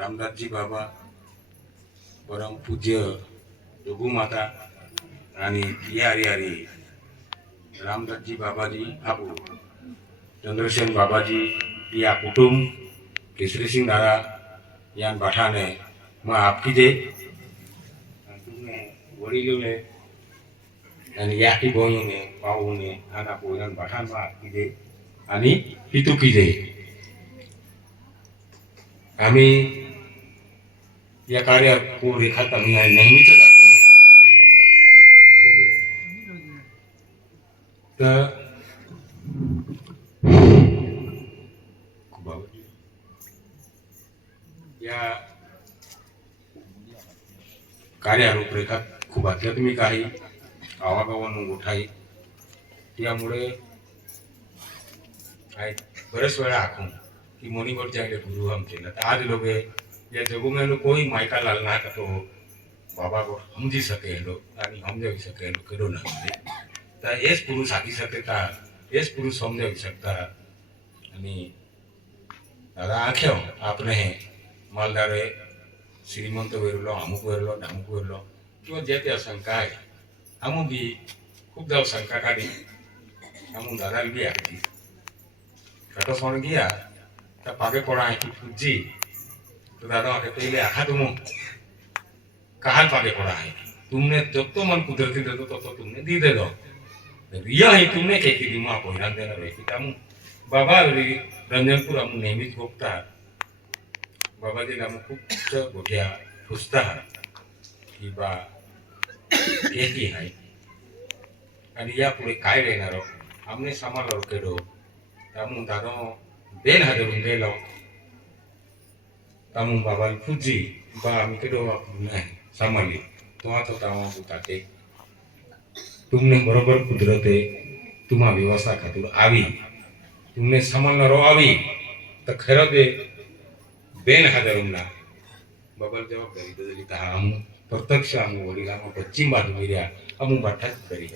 रामदासजी बाबा, परम पूज्य जोगू माता आणि हरी हरी रामदासजी बाबाजी आपू चंद्रसेन बाबाजी या कुटुंब केसरी सिंह दादा या बाठाने मग आपकी जे तुमने वडीलोने आणि याकी बोईने पाऊने आना पोयन बाठान मग आपकी जे आणि पितुकी जे आम्ही या कार्यात को रेखात आम्ही नेहमीच दाखवतो तर या कार्य रूपरेखात खूप आध्यात्मिक आहे, गावागावांना उठाई त्यामुळे बरेच वेळा आखून कि मोनीकोट जाएंगे गुरु हम चला तो आज लोग या जगू में कोई मायका लाल ना तो बाबा को समझी सके लोग आणि समजावी सके लोग केडो ना तर एस पुरुष आखी सकता एस पुरुष समजावी सकता आणि दादा आख्यो आपने मालदारे श्रीमंत वेरलो अमुक वेरलो ढामुक वेरलो किंवा जे ते शंका आहे अमुक बी खूप जाऊ शंका काढी अमुक दादा बी आखी कटो सोन गया तो पागे पड़ा है कि पूजी तो दादा आके पहले आखा तुम कहाँ पागे पड़ा है तुमने जब तो मन कुदरती दे दो तो तुमने दी दे दो रिया है तुमने क्या की दिमाग को हिरान देना रहे कि तुम बाबा रंजनपुर हम नेहमीच भोगता बाबा जी हम खूप गोठ्या फुसता की बा येती है आणि या पुढे काय रहणार हमने सांभाळलो केडो तामू दादा बेन हादरून गेलो तामू बाबा फुजी बा आम्ही केडो नाही सांभाळली तो आता तामा होता तुमने बरोबर कुदरते तुम्हा व्यवस्था खातीर आवी तुमने सांभाळणारो आवी तर खरं ते बेन हादरून ना बाबा जबाबदारी बदली तर आम प्रत्यक्ष आम्ही वडील आम्हा पश्चिम बाजू मिर्या अमुक बाठाच करी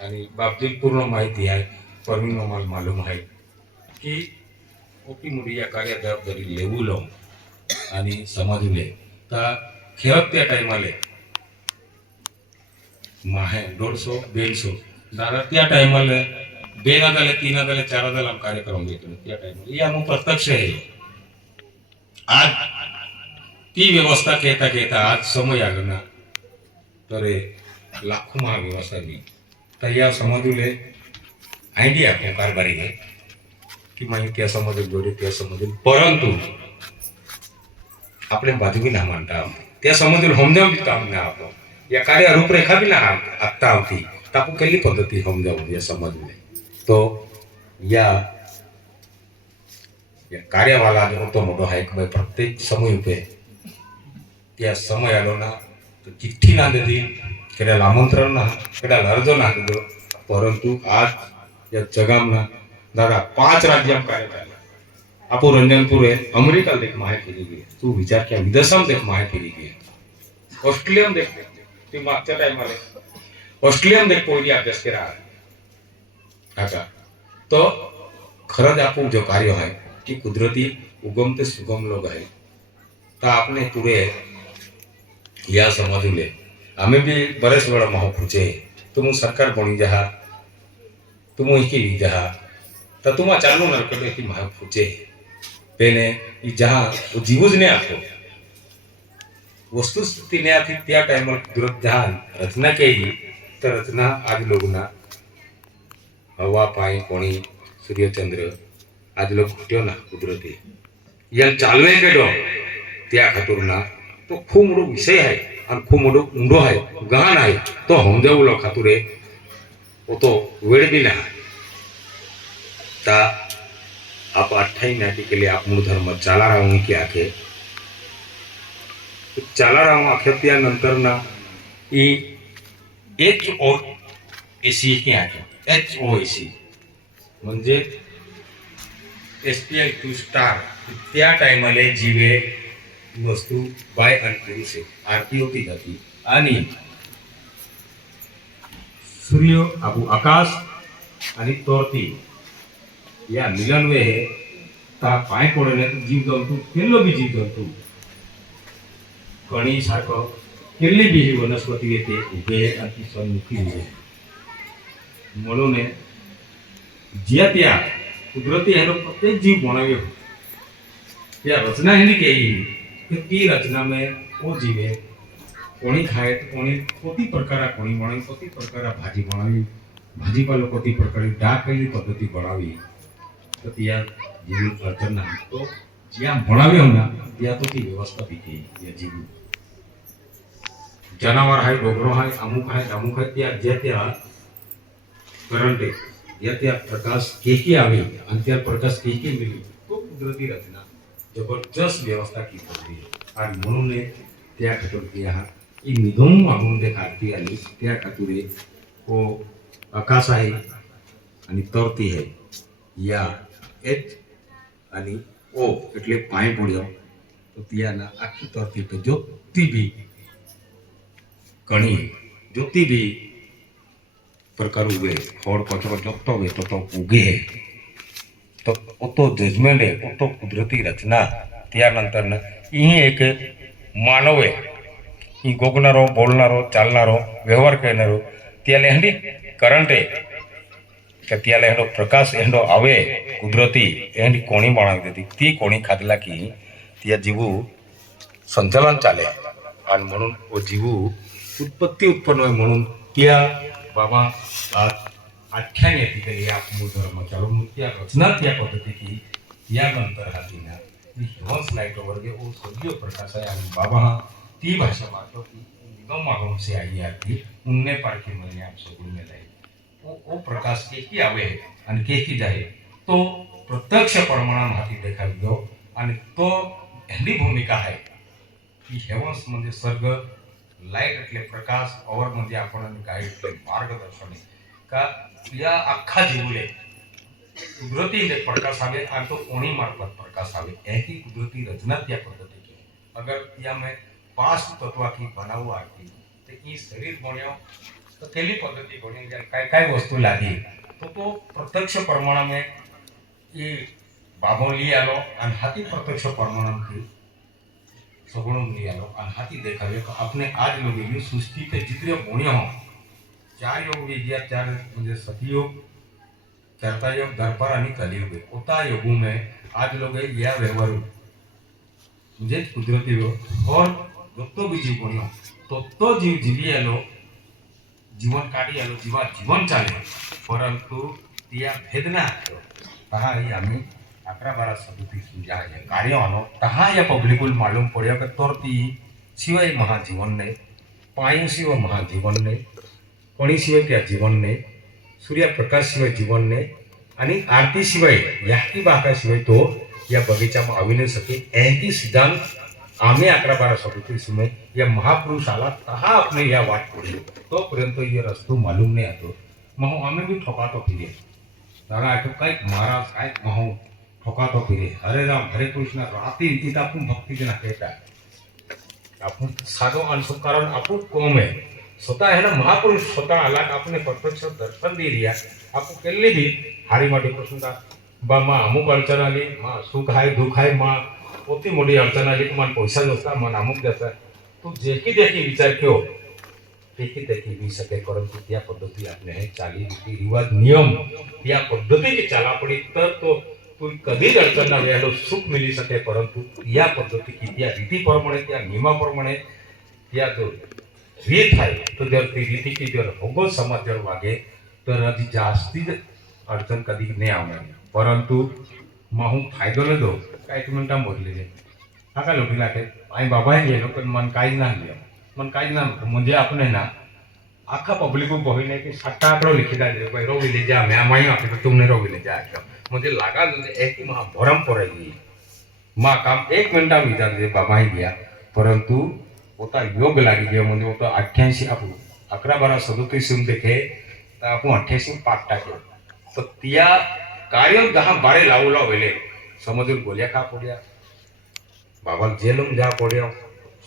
आणि बाबजी पूर्ण माहिती आहे परवीन मला मालूम आहे की ओपी मुडी या कार्य जबाबदारी लेवू लो आणि समजले तर खेळत त्या टायमाले माहे 150-150 दादा त्या टायमाला 2,000 3,000 4,000 कार्यक्रम घेतो त्या टायमाला या मग प्रत्यक्ष आहे आज ती व्यवस्था घेता घेता आज समय आलो ना तर लाखो महाव्यवस्था मी तर या समजले आयडिया आपल्या कारभारी आहे की माहिती त्या समजेल जोडे त्या समजेल परंतु आपल्या बाजूबी ना मानता त्या समजेल समजावून काम ना आपण या कार्य रूपरेखा बी ना आत्ता होती तापू केली पद्धती समजावून या समजले तो या कार्यवाला जो होतो मोठो आहे की प्रत्येक समय पे त्या समय आलो ना तो चिठ्ठी ना देती केड्याला आमंत्रण ना केड्याला अर्ज ना दो परंतु आज या जगामना दादा 5 राज्यां कार्य झाला आपो रंजनपुर है अमेरिका देख माहिती दिली तू विचार क्या विदेशम देख माहिती दिली ऑस्ट्रेलियन देख ती मागच्या टाइमला ऑस्ट्रेलियन देख कोई अभ्यास करा काका तो खरंच आपण जो कार्य है कि कुदरती उगम ते सुगम लोग है तर आपने पुढे या समजले आम्ही भी बरेच वेळा माहो पूछे तुम सरकार बनी जहा तुम इकी जहा तर तुम्हा चालू ना कटे की माहो पूछे पेने जहा जीवज ने आतो वस्तुस्थिती ने आती त्या टाइमला कुदरत जहा रचना केली तर रचना आज लोग ना हवा पाणी कोणी सूर्य चंद्र आज लोग घट्यो ना कुदरती या चालवे केडो त्या खातूर ना तो खूप मोठो विषय आहे आणि खूप मोठो ઊંડો आहे गहन आहे तो समजावलो खातुरे तो वेळ बी नाही ता आप 28 नाटी के लिए आप मूळ धर्म चाला राहून की आखे चाला राहून आखे त्यानंतर ना ई HOAC की आखे HOAC म्हणजे SPI 2 स्टार त्या टाइमला जीवे वस्तू बाय अनक्रूसे आरती होती जाती आणि सूर्य आबू आकाश आणि तोरती या मिलनवे हे ता पाय पडले जीवजंतू केल्लो बी जीवजंतू कणी सारखं केल्ली बी ही वनस्पती येते उभे आणि ती सन्मुखी उभे म्हणून ज्या त्या कुदरती हेलो प्रत्येक जीव बनाव्यो त्या रचना हेली के ती रचना में वो जीवे कोणी खाए तो कोणी कोती प्रकारा कोणी बनावी कोती प्रकारा भाजी बनावी भाजीपालो कोती प्रकारे डाकेली पद्धती बनावी तो त्या जीव रचना तो ज्या बनाव्यो ना त्या तो ती व्यवस्था पीके या जीव जनावर है डोगरो है अमुक है त्या ज्या त्या करंटे या त्या प्रकाश केकी आवे आणि त्या प्रकाश केकी मिली तो कुदरती रचना जबरदस्त व्यवस्था की पडली आणि म्हणून त्या खातर हा ई निगम वागून ते काढती आली त्या खातुरे ओ आकाश आहे आणि तरती आहे या एच आणि ओ એટલે પાય પડ્યો તો ત્યાંના આખી તરતી તો જ્યોતિ બી કણી જ્યોતિ બી प्रकार उगे खोड़ पचड़ जगतो हुए तो उगे तो तो जजमेंट है तो कुदरती रचना त्यानंतर ही एक मानव है ही गोगनारो बोलनारो चालनारो व्यवहार करनारो त्याले हंडी करंट है कि त्याले हंडो प्रकाश हंडो आवे कुदरती हंडी कोणी बनावी देती ती कोणी खादला की त्या जीवू संचालन चाले आणि म्हणून वो जीवू उत्पत्ती उत्पन्न होय म्हणून त्या बाबा आख्यान येते की या मूळ धर्म चालू मग त्या रचना त्या पद्धती की यानंतर हा दिना हिवंस लाईट वर्गे ओ स्वर्गीय प्रकाश आहे आणि बाबा हा ती भाषा मारतो की निगम मागून से आई आती उन्ने पारखी मने आप सगुण में लाई ओ प्रकाश केकी आवे आणि केकी जाए तो प्रत्यक्ष प्रमाणात हाती देखावी दो आणि तो एंडी भूमिका आहे की हेवंस म्हणजे सर्ग लाईट એટલે પ્રકાશ ઓવર मध्ये આપણને ગાઈડ માર્ગદર્શન का या આખા જીવલે કુદરતી જે પ્રકાશ આવે આ તો કોણી મારફત પ્રકાશ આવે એથી કુદરતી રચના ત્યાં પદ્ધતિ કે અગર ત્યાં મેં 5 તત્વથી બનાવવા આવી તો એ શરીર બન્યો તો કેલી પદ્ધતિ બની જાય काय काय વસ્તુ લાગી તો પ્રત્યક્ષ પ્રમાણમાં એ બાબો લઈ આલો અને હાથી પ્રત્યક્ષ પ્રમાણથી सगुण लिया और हाथी देखा तो अपने आज लोग सृष्टि पे जितने गुण्य हो 4 योग विद्या 4 म्हणजे सतयोग चरता योग दर्पर आणि कलियुग उता योगों में आज लोग या व्यवहार म्हणजे कुदरती योग और जो भी जीव गुण्य तो जीव जीवी आलो जीवन काढी आलो जीवन चाले परंतु त्या भेदना पहा आम्ही 11-12 सदुती समझा है कार्य आनो तहा या पब्लिकुल मालूम पड़िया कि तोरती सिवाय महाजीवन ने पायु सिवाय महाजीवन ने कोणी सिवाय क्या जीवन ने सूर्य प्रकाश सिवाय जीवन ने आणि आरती सिवाय याकी बाका सिवाय तो या बगीचा में आवी न सके ऐसी सिद्धांत आम्ही 11-12 सदुती समय या महापुरुष आला तहा अपने या वाट पड़ी तो पर्यंत ये रस्तो मालूम नहीं आतो महो आम्ही भी ठोकातो फिरे दादा आतो काय महाराज काय महो ठोकातो फिरे हरे राम हरे कृष्ण राती इथं आपण भक्ती ना कहता आपण साधो अंशो कारण आपण कोम है स्वतः है ना महापुरुष स्वतः आला आपने प्रत्यक्ष दर्शन दे दिया आपको केली भी हारी माटी प्रश्न का बा मां अमुक अडचण आली मां सुख आहे दुःख आहे मां मोठी मोठी अडचण आली मन पैसा नसता मन अमुक द्यायचा तो जेकी देखी विचार क्यों देखी देखी भी सके परंतु त्या पद्धती आपने है चाली रीति रिवाज नियम त्या पद्धती की चाला पड़ी तर तो कोई कभी अडचण ना वेळेला सुख मिली सके परंतु या पद्धती की त्या रीति प्रमाणे त्या नियमाप्रमाणे त्या जो રીત થાય તો જર તે રીતિથી જર હોગો સમાજ જર વાગે તો હજી જાસ્તી જ અડચણ કદી નહીં આવવાની પરંતુ માં હું ફાયદો લીધો કાંઈક મિનિટા બોલી લે કાકા લોટી લાગે અહીં બાબાએ ગયેલો પણ મન કાંઈ ના લ્યો મન કાંઈ ના म्हणजे આપણે ના આખા પબ્લિકો બહીને કે સટ્ટા આંકડો લીખી દે ભાઈ રોવી લે જા મેં માઈ આપી તો तुमने रोवी ले जा मुझे लगा एक महा भरम पड़ेगी माँ काम 1 मिनिटा विचार दे बाबा ही गया परंतु होता योग लागी गया म्हणजे होता 88 आपण 11-12-37 देखे तर आपण 88 पाठ टाके तो त्या कार्य जहाँ बारे लावला वेले समझो गोलिया खा पड़िया बाबा जेलम जा पड़िया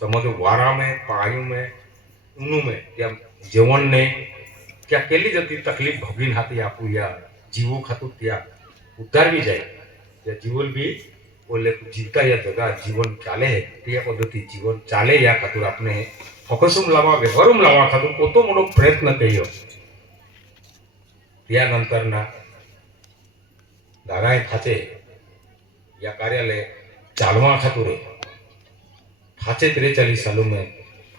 समझो वारा में पायु में ऊनु में क्या जीवन ने क्या केली जती तकलीफ भोगीन हाथी आपू या जीवो खातू त्या उतारवी जाए या जीवन बी बोलले जीवता या जगा जीवन चाले त्या पद्धती जीवन चाले या खातूर आपणे फोकसूम लावा व्यवहारूम लावा खातूर कोतो मोठो प्रयत्न કર્યો त्यानंतर ना दाराय खाते या कार्यालय चालवा खातूर फाचे 43 सालों में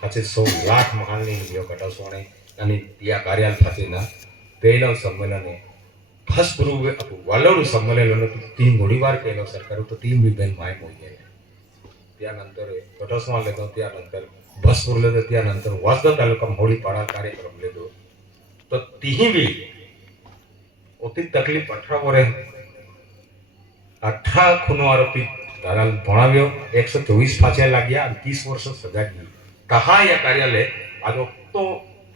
फाचे 100 लाख महान नियो कटासोने आणि या कार्यालय फाचे ना पहिलं संमेलन आहे भसपूर्व वालवड संमेलन तीन घोडीवार केलं सरकार तो तीन विभेन माय मोये त्यानंतर कटासोने लेतो त्यानंतर भसपूर लेतो त्यानंतर वाजदा तालुका होळीपाडा कार्यक्रम लेतो तो तीही भी अति तकलीफ 18 वर्ष 18 खूनो आरोपी दाराल भणाव्यो 124 फाच्या लाग्या आणि 30 वर्ष सजा दिली कहा या कार्यालय आज तो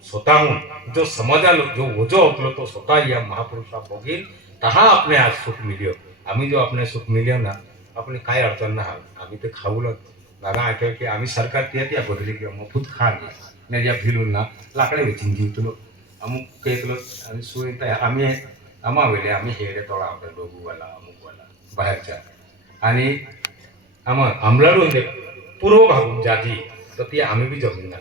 स्वतःहून जो समाजाला जो ओझो होतलो तो स्वतः या महापुरुषा बघील तहा आपले आज सुख मिळ्यो आम्ही जो आपले सुख मिळ्यो ना आपण काय अडचण ना आम्ही ते खाऊलो दादा आठव की आम्ही सरकार त्या बदली की मफूत खा ने या भिलून ना लाकडे वेचीन जीवतलो अमुक केतलो आणि सोय आम्ही आम्हा वेळे आम्ही हेडे तोडा आपल्या डोगूवाला अमुकवाला बाहेरच्या आणि आम्हा आमलाडून दे पूर्व भागून जाती तर ती आम्ही बी जमीन ना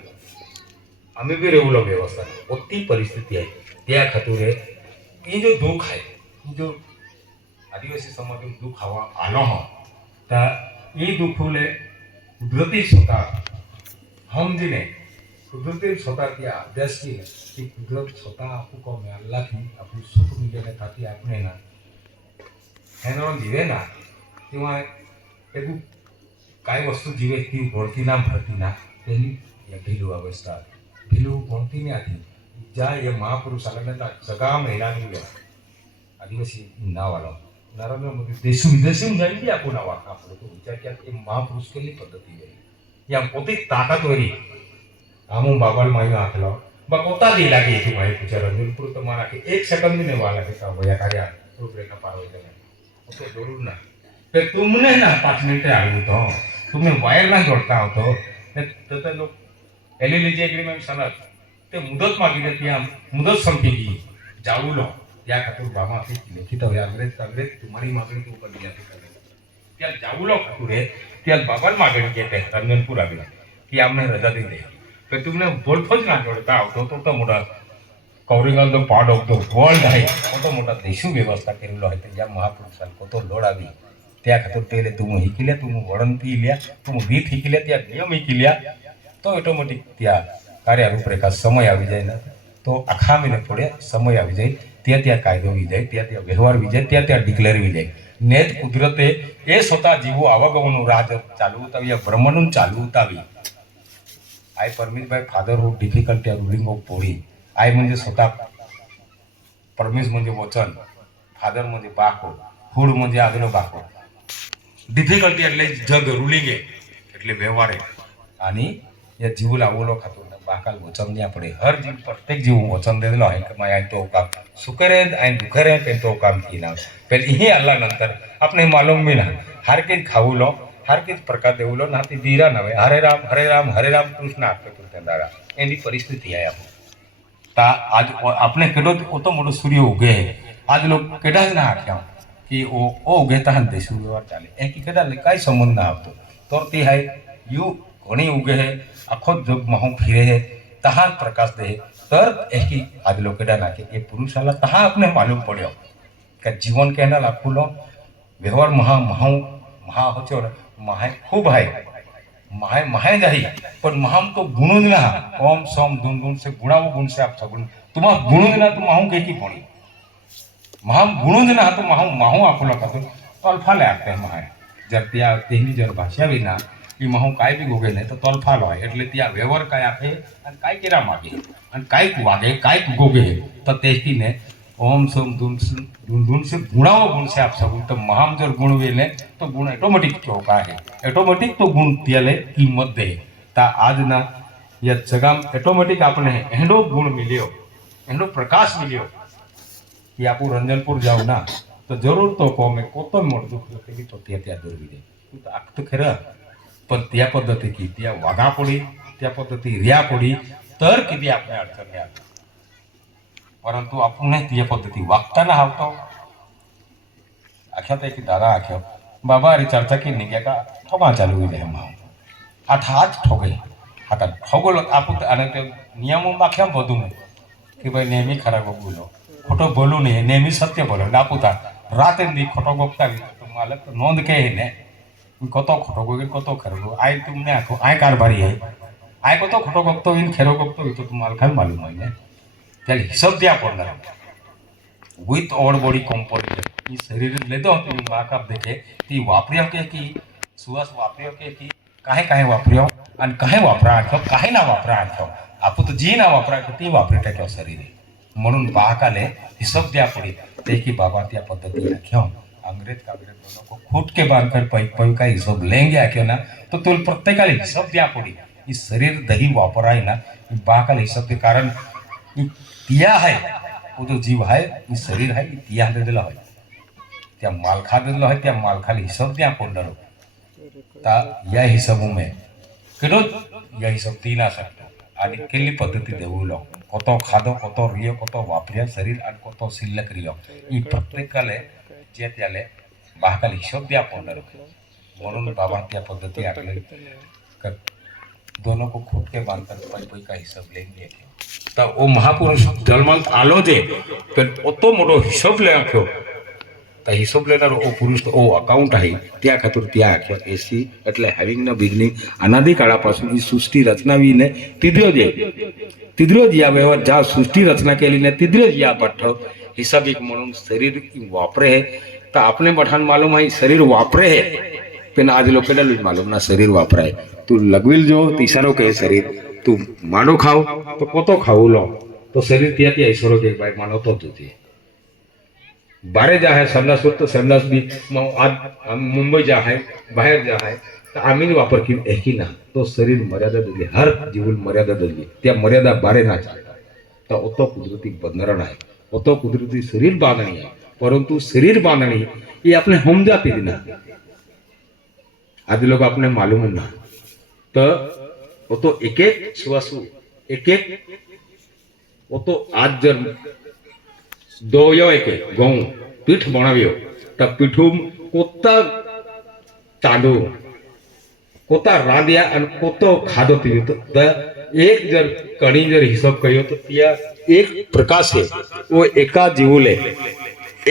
आम्ही भी रेवलो व्यवस्था ओती परिस्थिती आहे त्या खातूर ये जो दुख है ये जो आदिवासी समाज में दुख हवा आलो हो ता ये दुख होले कुदरती स्वतः हम जिने कुदरती स्वतः की अभ्यास की है कि कुदरत स्वतः आपको को में अल्लाह की अपनी सुख मिले ताकि आपने ना है ना जीवे ना किंवा एक काय वस्तू जीवे ती भरती ना तेली या भिलू अवस्था भिलू कोणती नाही आधी ज्या या महापुरुषाला ना सगळा महिलांनी आदिवासी नाव आलं नरेंद्र मोदी देश विदेशी जाईल की आपण नाव आपण तो विचार किया की महापुरुष केली पद्धती आहे या पोते ताकद वरी आमू बाबाल मायू आखलो बकोता दिला की ती माई पूछा रंजनपुर तुम्हारा कि 1 सेकंड भी नहीं वाला के का भैया कार्य रूपरेखा पार हो जाए तो जरूर ना फिर तुमने ना 5 मिनट आगू तो तुम्हें वायर ना जोड़ता हो तो लोग एलएलजी एग्रीमेंट सनद ते मुदत मागितली त्या मुदत संपली जाऊलो या खातूर बाबा आपली लिखित हवे अंग्रेज तुम्हारी मागणी तू कर दिया त्या जाऊलो खातूर त्या बाबाल मागणी केते रंजनपुर आगला की हमने रजा दी दे फिर तुमने बोलफोज ना जोड़ता हो तो मोटा कवरिंगल जो पार्ट ऑफ द वर्ल्ड है तो मोटा देशू व्यवस्था केलेलो आहे त्या महापुरुषाला कोतो लोड आवी त्या खातूर तेले तुम हिकिल्या तुम वडंती इल्या तुम रीत हिकिल्या त्या नियम हिकिल्या तो ऑटोमेटिक त्या कार्य रूपरेखा समय આવી જાય ને તો આખા મહિને થોડે સમય આવી જાય ત્યાં કાયદો આવી જાય ત્યાં વ્યવહાર આવી જાય ત્યાં ડિક્લેર આવી જાય નેત કુદરતે એ स्वतः જીવો આવાગમનનું રાજ ચાલુ ઉતાવી બ્રહ્મનું ચાલુ ઉતાવી આય પરમિતભાઈ फादरहूड डिफिकल्टी रुलिंग ऑफ पोळी आय म्हणजे स्वतः परमेश म्हणजे वचन फादर म्हणजे बाको हुड म्हणजे આગલો બાકો डिफिकल्टी એટલે જગ રૂલિંગ એટલે વ્યવહાર आणि या जीवला आवलो खातो बाकाल वचन नहीं पड़े हर जीव प्रत्येक जीव वचन दे दिलो है कि मैं आई तो काम सुकरे आई दुखरे पे तो काम किला पहले ही अल्लाह नंतर अपने मालूम भी ना हर के खाऊलो हर के प्रकार देवलो ना ती दीरा नवे हरे राम कृष्ण आपके तुलतेदारा एनी परिस्थिति है आप ता आज अपने केडो तो मोटो सूर्य उगे है आज लोग केडा ना आख्या कि ओ उगे तहन देश व्यवहार चाले एक केडा काय संबंध ना आवतो तोर ती है यू घणी उगे है आखो जग महू फिरे है तहा प्रकाश दे तर एकी आज लोकेडा नाके ये पुरुषाला तहा अपने मालूम पड़ो कि जीवन कहना लाखुलो व्यवहार महा होचो महाय खूब है महाय जाही पण महाम तो गुणुन ना ओम सोम गुण से गुणावो गुण से आप सगुण तुम गुणुन ना तो महू के की पड़ी महाम गुणुन ना तो महू आपुलो का तो अल्फा ले आते महाय जब त्या तेनी जर भाषा विना की महू काय बी गोगे नहीं तो तोलफा लो એટલે ત્યાં વ્યવહાર काय આપે અને काय કેરા માગે અને काय વાગે काय गोगे तो तेकीने ओम सोम दुन से गुणाओ गुण से आप सब तो महाम जर गुण वेले तो गुण ऑटोमेटिक क्यों का है ऑटोमेटिक तो गुण त्याले कीमत दे ता आज ना या जगाम ऑटोमेटिक आपने एंडो गुण मिलियो एंडो प्रकाश मिलियो कि आपू रंजनपुर जाओ ना तो जरूर तो को में कोतो मोट दुख लगे तो त्या दूर भी दे तो आख तो खरा पण त्या पद्धती की त्या वागा पडी त्या पद्धती रिया पडी तर किती आपल्या अडचणी आल्या परंतु आपण त्या पद्धती वागताना हावतो आख्या ते की दादा आख्यो बाबा अरे चर्चा की निघ्या का ठोका चालू हुई है माँ अर्थात ठोके आता ठोगो आपण आणि ते नियम आख्या बदू में की भाई नेहमी खरा बोलो खोटो बोलू नहीं नेहमी सत्य बोलो नापुता रात दी खोटो गोपता तुम्हाला नोंद के है ने कत खोटो गोगे कत खरो आई तुमने आखो आई कारभारी है आई कत खोटो गोपतो इन खेरो गोपतो तो तुम्हाला काय मालूम है ने त्याला हिसाब द्या पडणार विथ ऑड बॉडी कंपोजिशन ಈ शरीर लेदो तुम्ही बाकाप देखे ती वापरियो के की सुवास वापरियो के की काहे काहे वापरियो आणि काहे वापरा आख्यो काहे ना वापरा आख्यो आपण तो जी ना वापरा ती वापरी टाक्यो शरीर म्हणून बाकाले हिसाब द्या पड़ी ते की बाबा त्या पद्धती आख्यो अंग्रेज कांग्रेज दोनों को खूट के बांध कर पै का हिसाब लेंगे आख्यो ना तो तुल प्रत्येकाले हिसाब द्या पड़ी ई शरीर दही वापराय ना बाकाले हिसाब दे कारण तिया है वो तो जीव है ई शरीर है ई तिया देला है त्या मालखा दिलो है त्या मालखाला हिसाब द्या पडलो ता या हिसाबू में केलो या हिसाब तीना सकतो आणि केली पद्धती देऊलो कतो खादो कतो रियो कतो वापरिया शरीर आणि कतो शिल्लक रियो ई प्रत्येकाले जे त्याले बाकाला हिसाब द्या पडलो म्हणून बाबा त्या पद्धती आटले दोनों को खूट के बांधकर पै का हिसाब लेंगे तो वो महापुरुष जन्मांत आलो जे पण ओतो मोठो हिसाब ले आख्यो तर हिशोब लेनारो ओ पुरुष ओ अकाउंट आहे त्या खातर त्या आख्या एसी એટલે હેવિંગ ના બિગનિંગ અનાદિ કાળાપાसून ही सृष्टी रचनावीने तिद्रो जी व्यवहार ज्या सृष्टी रचना केलीने तिद्रो जी पठ्ठ हिसाबिक म्हणून शरीर वापरे है तर आपने बठान मालूम है शरीर वापरे है पण आज लोकेला मालूम ना शरीर वापराय तू लगविल जो तीसरो के शरीर तू मानो खाओ तो कोतो खाऊ लो तो शरीर त्या त्या ईश्वरो के भाई मानो तो तुझे बारे जा है संडास तो संडास भी आज मुंबई जा है बाहर जा है तो आम्ही वापर की एक ही ना तो शरीर मर्यादा दिली हर जीवन मर्यादा दिली त्या मर्यादा बारे ना चालता तो ओतो कुदरती बंधन आहे ओतो कुदरती शरीर बांधणी आहे परंतु शरीर बांधणी ये अपने हम जाती ना आदि लोग अपने मालूम ना तो वो तो एक एक सुवासु एक एक वो तो आज जर दोयो एक घઉં पीठ बनाव्यो तो पीठू कोता चांदो कोता रांध्या आणि कोतो खादो पीधो तो एक जर कणी जर हिसाब करियो तो त्या एक प्रकाश है वो एका जीवले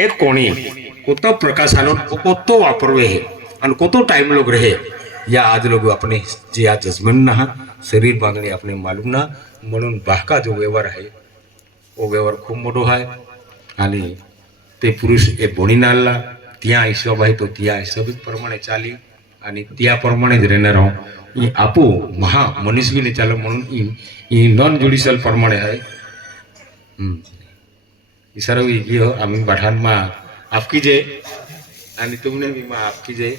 एक कोणी कोतो प्रकाश आलो कोतो वापरवे है आणि कोतो टाइम लोग रहे या आज लोग अपने जे आ जजमेंट ना शरीर बांधणे अपने मालूम ना म्हणून बाका जो व्यवहार आहे वो व्यवहार खूप मोठो आहे आणि ते पुरुष ए भोणी नाला त्या हिशोब आहे तो त्या हिशोबिक प्रमाणे चाली आणि त्याप्रमाणे જ રહેનાર હું એ આપો મહા મનસ્વીને ચાલો म्हणून ई नॉन ज्युडिशियल प्रमाणे आहे ई सर्व आम्ही बठाणમાં આપકી જય आणि तुमने भी માં આપકી જય